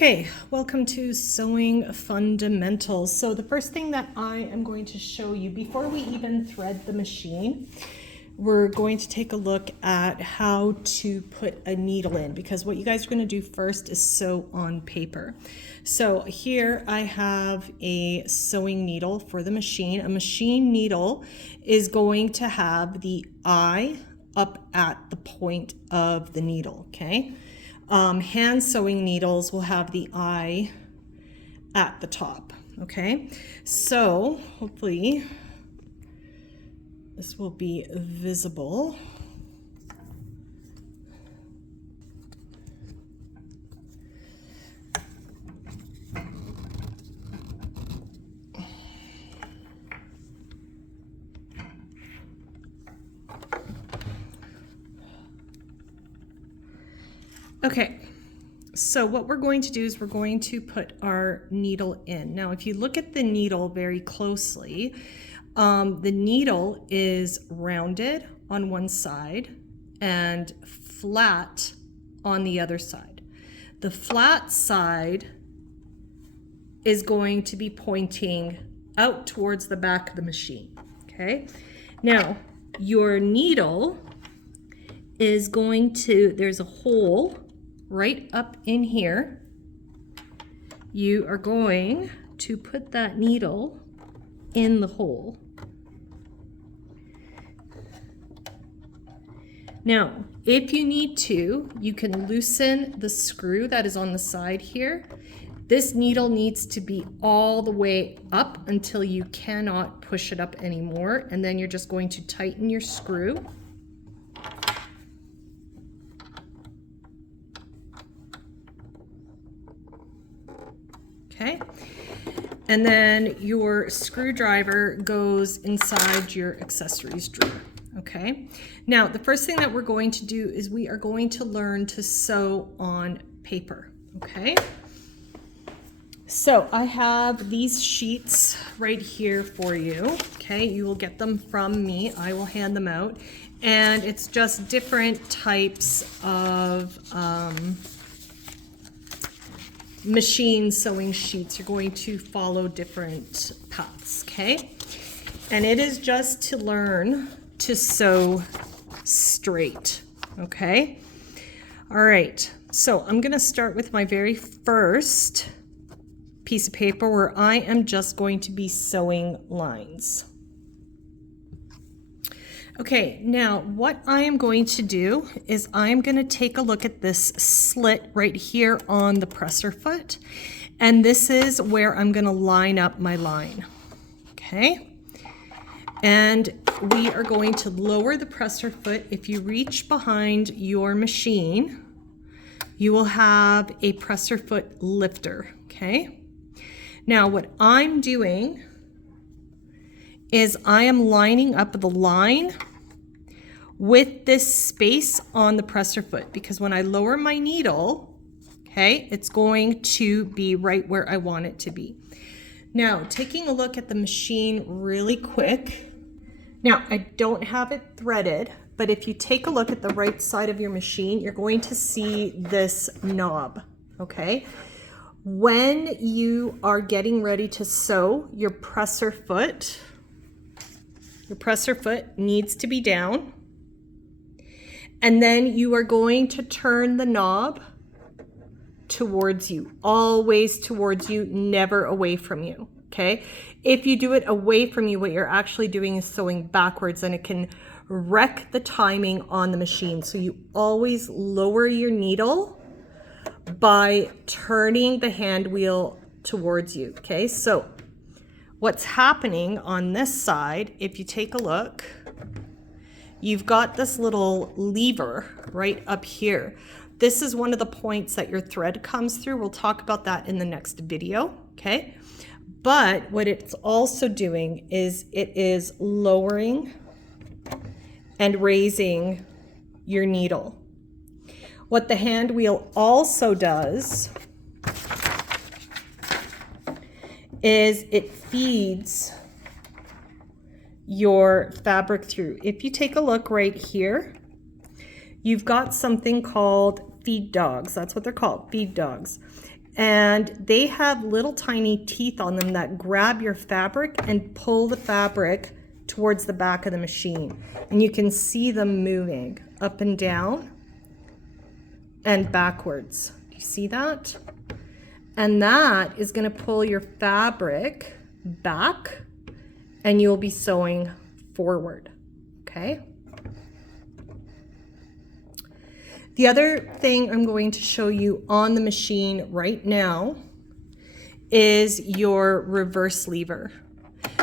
Okay, welcome to Sewing Fundamentals. So the first thing that I am going to show you before we even thread the machine, we're going to take a look at how to put a needle in, because what you guys are going to do first is sew on paper. So here I have a sewing needle for the machine. A machine needle is going to have the eye up at the point of the needle, okay? Hand sewing needles will have the eye at the top, okay? So hopefully this will be visible. Okay, so what we're going to do is we're going to put our needle in. Now, if you look at the needle very closely, the needle is rounded on one side and flat on the other side. The flat side is going to be pointing out towards the back of the machine, okay? Now, your needle is going to, there's a hole right up in here. You are going to put that needle in the hole. Now, if you need to, you can loosen the screw that is on the side here. This needle needs to be all the way up until you cannot push it up anymore, and then you're just going to tighten your screw. Okay, and then your screwdriver goes inside your accessories drawer. Okay, now the first thing that we're going to do is we are going to learn to sew on paper. Okay, so I have these sheets right here for you. Okay, you will get them from me. I will hand them out, and it's just different types of machine sewing sheets. You're going to follow different paths, okay? And it is just to learn to sew straight, okay? All right, so I'm gonna start with my very first piece of paper where I am just going to be sewing lines. Okay, now what I am going to do is I'm going to take a look at this slit right here on the presser foot, and this is where I'm going to line up my line. Okay, and we are going to lower the presser foot. If you reach behind your machine, you will have a presser foot lifter. Okay, now what I'm doing is I am lining up the line with this space on the presser foot, because when I lower my needle, okay, it's going to be right where I want it to be. Now, taking a look at the machine really quick. Now, I don't have it threaded, but if you take a look at the right side of your machine, you're going to see this knob, okay? When you are getting ready to sew, your presser foot needs to be down. And then you are going to turn the knob towards you, always towards you, never away from you, okay? If you do it away from you, what you're actually doing is sewing backwards, and it can wreck the timing on the machine. So you always lower your needle by turning the hand wheel towards you, okay? So what's happening on this side, if you take a look, you've got this little lever right up here. This is one of the points that your thread comes through. We'll talk about that in the next video, okay? But what it's also doing is it is lowering and raising your needle. What the hand wheel also does is it feeds your fabric through. If you take a look right here, you've got something called feed dogs. That's what they're called, feed dogs. and they have little tiny teeth on them that grab your fabric and pull the fabric towards the back of the machine. And you can see them moving up and down and backwards. Do you see that? And that is going to pull your fabric back and you'll be sewing forward. Okay. The other thing I'm going to show you on the machine right now is your reverse lever.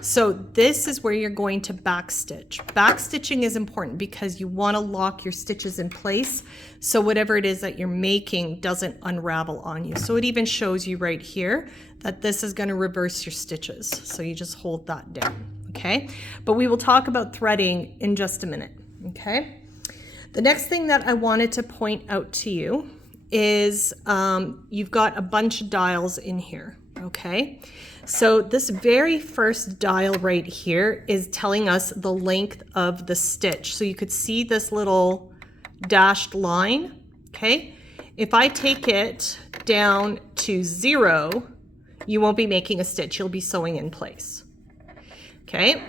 So this is where you're going to backstitch. Backstitching is important because you want to lock your stitches in place so whatever it is that you're making doesn't unravel on you. So it even shows you right here that this is going to reverse your stitches. So you just hold that down, okay? But we will talk about threading in just a minute, okay? The next thing that I wanted to point out to you is you've got a bunch of dials in here, okay? So this very first dial right here is telling us the length of the stitch. So you could see this little dashed line, okay? If I take it down to 0, you won't be making a stitch, you'll be sewing in place, okay?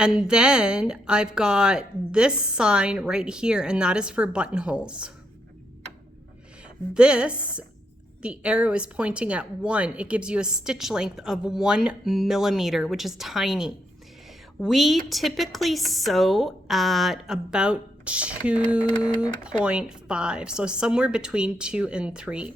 And then I've got this sign right here, and that is for buttonholes. This, the arrow is pointing at 1. It gives you a stitch length of 1 millimeter, which is tiny. We typically sew at about 2.5, so somewhere between 2 and 3.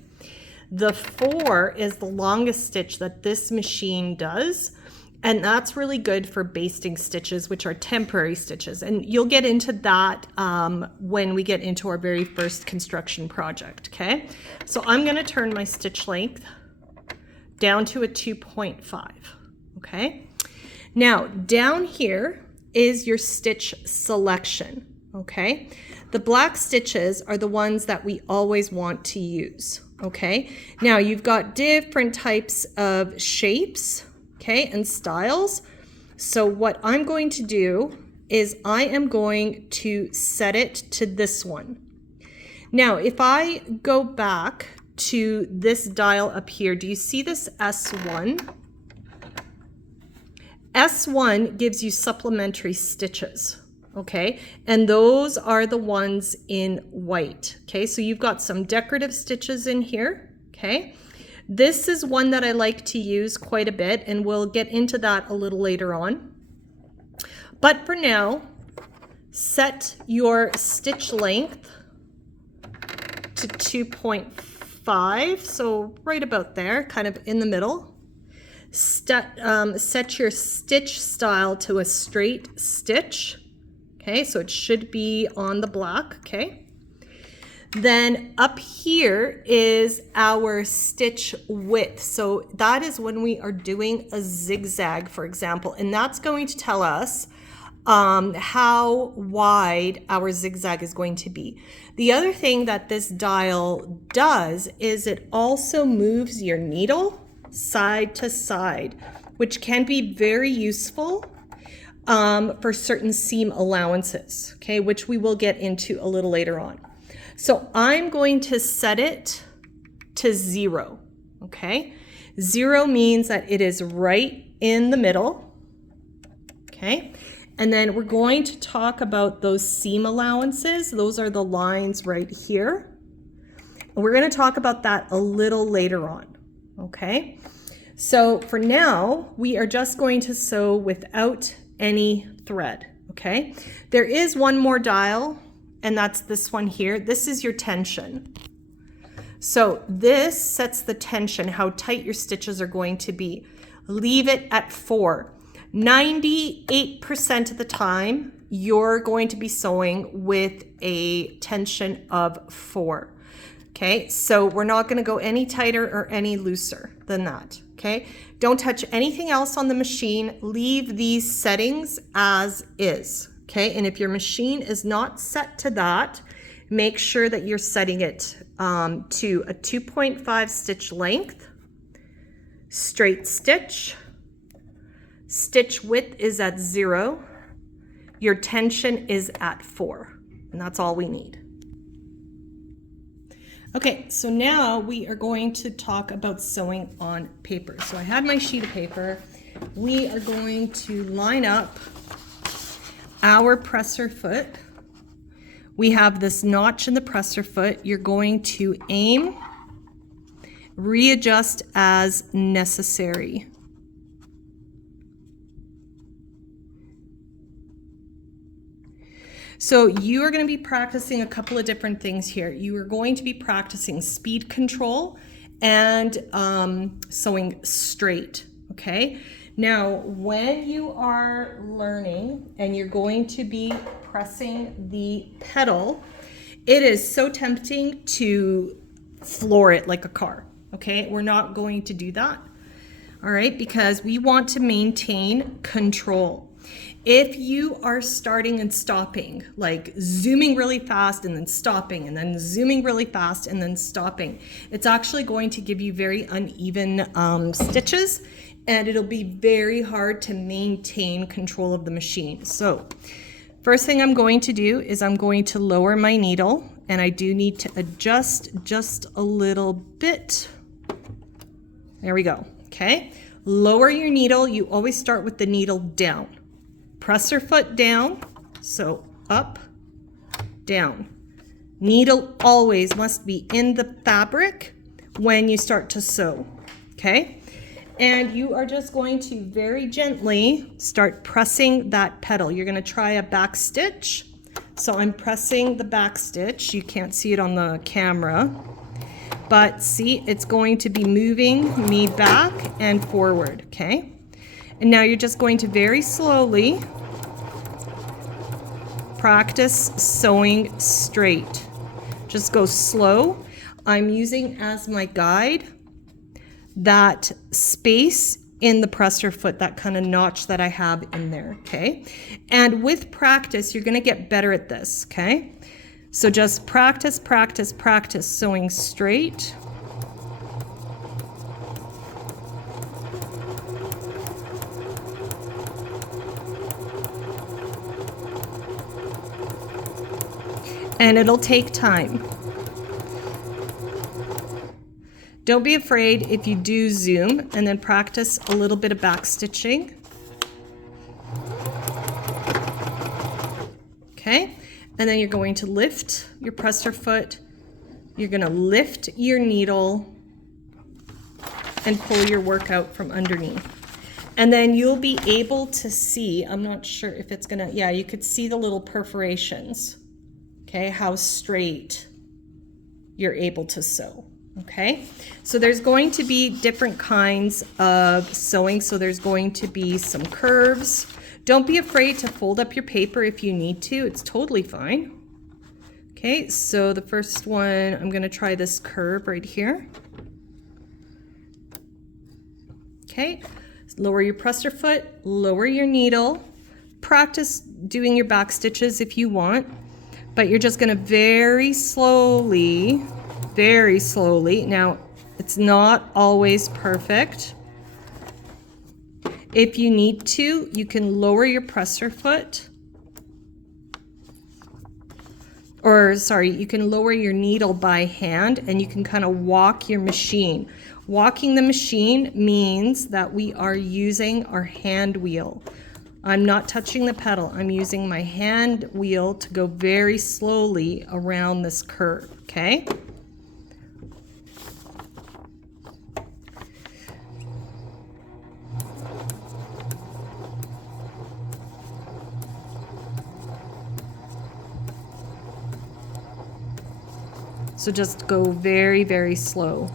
The 4 is the longest stitch that this machine does. And that's really good for basting stitches, which are temporary stitches. And you'll get into that when we get into our very first construction project, okay? So I'm gonna turn my stitch length down to a 2.5, okay? Now, down here is your stitch selection, okay? The black stitches are the ones that we always want to use, okay? Now, you've got different types of shapes, okay, and styles. So what I'm going to do is I am going to set it to this one. Now, if I go back to this dial up here, do you see this S1? S1 gives you supplementary stitches, okay? And those are the ones in white, okay? So you've got some decorative stitches in here, okay? This is one that I like to use quite a bit, and we'll get into that a little later on. But for now, set your stitch length to 2.5, so right about there, kind of in the middle. Set your stitch style to a straight stitch, okay, so it should be on the block, okay. Then up here is our stitch width. So that is when we are doing a zigzag, for example, and that's going to tell us how wide our zigzag is going to be. The other thing that this dial does is it also moves your needle side to side, which can be very useful for certain seam allowances, okay, which we will get into a little later on. So I'm going to set it to 0, okay? 0 means that it is right in the middle, okay? And then we're going to talk about those seam allowances. Those are the lines right here. And we're going to talk about that a little later on, okay? So for now, we are just going to sew without any thread, okay? There is one more dial, and that's this one here. This is your tension. So this sets the tension, how tight your stitches are going to be. Leave it at 4. 98% of the time, you're going to be sewing with a tension of 4. Okay, so we're not gonna go any tighter or any looser than that, okay? Don't touch anything else on the machine. Leave these settings as is. Okay, and if your machine is not set to that, make sure that you're setting it to a 2.5 stitch length, straight stitch, stitch width is at 0, your tension is at 4, and that's all we need. Okay, so now we are going to talk about sewing on paper. So I had my sheet of paper. We are going to line up our presser foot. We have this notch in the presser foot. You're going to aim, readjust as necessary. So you are going to be practicing a couple of different things here. You are going to be practicing speed control and sewing straight, okay? Now, when you are learning and you're going to be pressing the pedal, it is so tempting to floor it like a car, okay? We're not going to do that, all right? Because we want to maintain control. If you are starting and stopping, like zooming really fast and then stopping and then zooming really fast and then stopping, it's actually going to give you very uneven stitches, and it'll be very hard to maintain control of the machine. So first thing I'm going to do is I'm going to lower my needle, and I do need to adjust just a little bit. There we go, okay? Lower your needle. You always start with the needle down. Presser foot down, so up, down. Needle always must be in the fabric when you start to sew, okay? And you are just going to very gently start pressing that pedal. You're gonna try a back stitch. So I'm pressing the back stitch. You can't see it on the camera, but see, it's going to be moving me back and forward, okay? And now you're just going to very slowly practice sewing straight. Just go slow. I'm using as my guide that space in the presser foot, that kind of notch that I have in there, okay? And with practice, you're gonna get better at this, okay? So just practice, practice, practice sewing straight. And it'll take time. Don't be afraid if you do zoom, and then practice a little bit of back stitching. Okay, and then you're going to lift your presser foot. You're gonna lift your needle and pull your work out from underneath. And then you'll be able to see, I'm not sure if it's gonna, yeah, you could see the little perforations. Okay, how straight you're able to sew, okay? So there's going to be different kinds of sewing. So there's going to be some curves. Don't be afraid to fold up your paper if you need to. It's totally fine. Okay, so the first one, I'm gonna try this curve right here. Okay, lower your presser foot, lower your needle. Practice doing your back stitches if you want. But you're just gonna very slowly, now it's not always perfect. If you need to, you can lower your presser foot, or sorry, you can lower your needle by hand, and you can kind of walk your machine. Walking the machine means that we are using our hand wheel. I'm not touching the pedal. I'm using my hand wheel to go very slowly around this curve, okay? So just go very, very slow.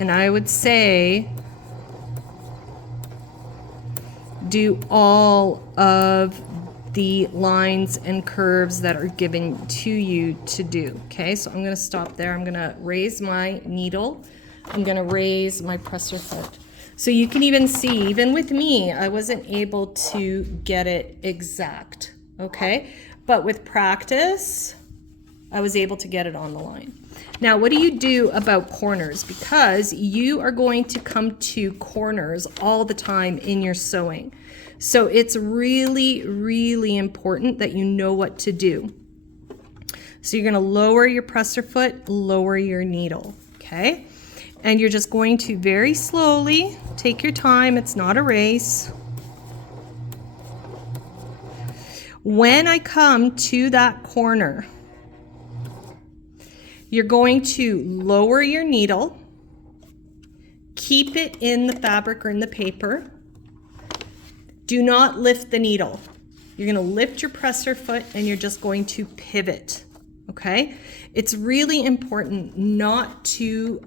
And I would say do all of the lines and curves that are given to you to do. Okay, so I'm gonna stop there. I'm gonna raise my needle. I'm gonna raise my presser foot. So you can even see, even with me, I wasn't able to get it exact, okay? But with practice, I was able to get it on the line. Now, what do you do about corners? Because you are going to come to corners all the time in your sewing. So it's really, really important that you know what to do. So you're going to lower your presser foot, lower your needle, okay? And you're just going to very slowly take your time. It's not a race. When I come to that corner, you're going to lower your needle, keep it in the fabric or in the paper. Do not lift the needle. You're going to lift your presser foot and you're just going to pivot, okay? It's really important not to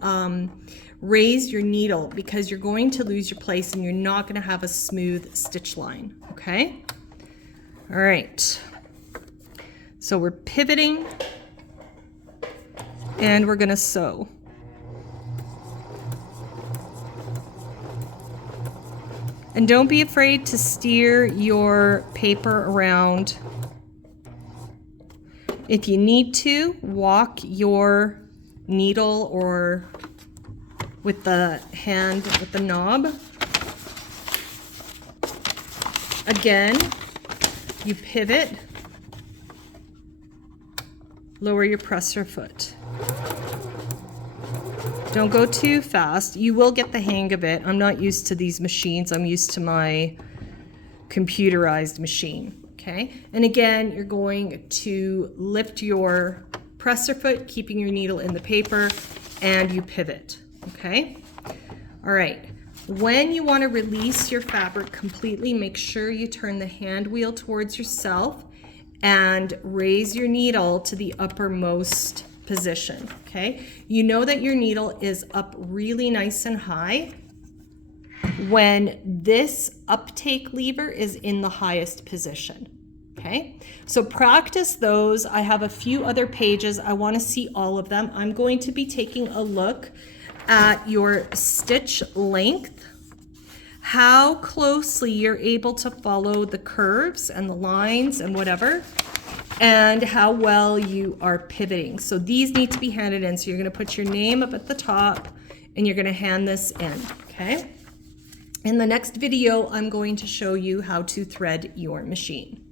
raise your needle because you're going to lose your place and you're not going to have a smooth stitch line, okay? All right. So we're pivoting and we're going to sew. And don't be afraid to steer your paper around. If you need to, walk your needle or with the hand, with the knob. Again, you pivot, lower your presser foot. Don't go too fast. You will get the hang of it. I'm not used to these machines. I'm used to my computerized machine, okay? And again, you're going to lift your presser foot, keeping your needle in the paper, and you pivot, okay? All right. When you want to release your fabric completely, make sure you turn the hand wheel towards yourself and raise your needle to the uppermost position, okay? You know that your needle is up really nice and high when this uptake lever is in the highest position, okay? So practice those. I have a few other pages. I want to see all of them. I'm going to be taking a look at your stitch length, how closely you're able to follow the curves and the lines and whatever, and how well you are pivoting. So these need to be handed in. So you're going to put your name up at the top and you're going to hand this in, okay? In the next video, I'm going to show you how to thread your machine.